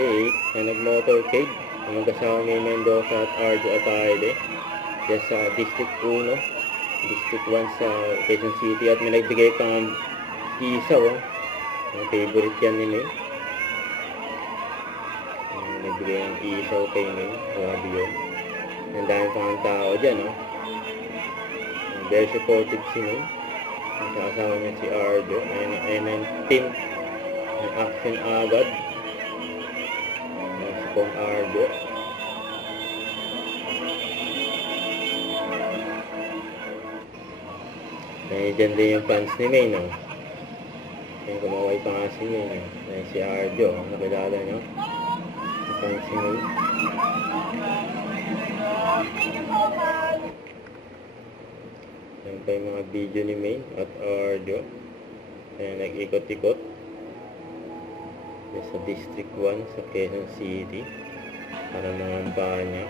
day 8 na nag-motorcade ang magkasama ni Mendoza at Arjo Atayde dyan sa District 1 District 1 sa Quezon City, at may nagbigay pang isaw. Ang favorite yan ni May. Nagbigay ang isaw kay May. Grabe yun. Ang dami pang tao dyan. Very supportive si May. Kasama niya si Arjo. Ayun ang team ng action agad. Si Pong Arjo. Dyan din yung fans ni May, no? Kaya kumaway pa nga si May, no? Dahil si Arjo, nakilala nyo? Si fans ni May. Yan pa yung mga video ni May at Arjo. Kaya nag-ikot-ikot sa District 1 sa Quezon City para mangambahan niya.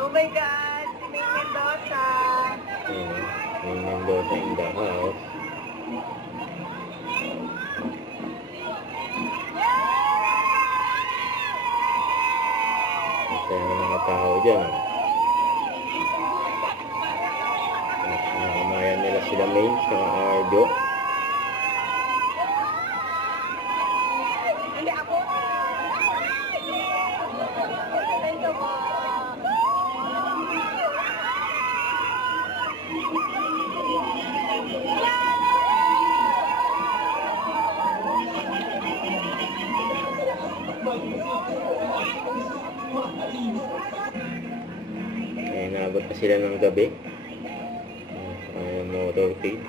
Oh my God! Si May Mendoza! Ayan, May Mendoza in the house. Masaya na mga tao dyan. Nakamayan nila sila May sa Arjo. Hindi ako! Thank mo! Naabot na sila ng gabi. Motorcade.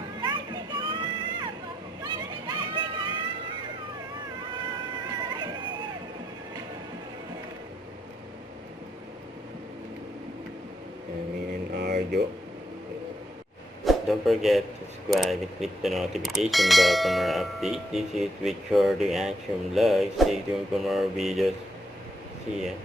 Amin, Arjo. Don't forget to subscribe and click the notification bell for more updates. This is Victor the Action Vlog. Stay tuned for more videos. See ya.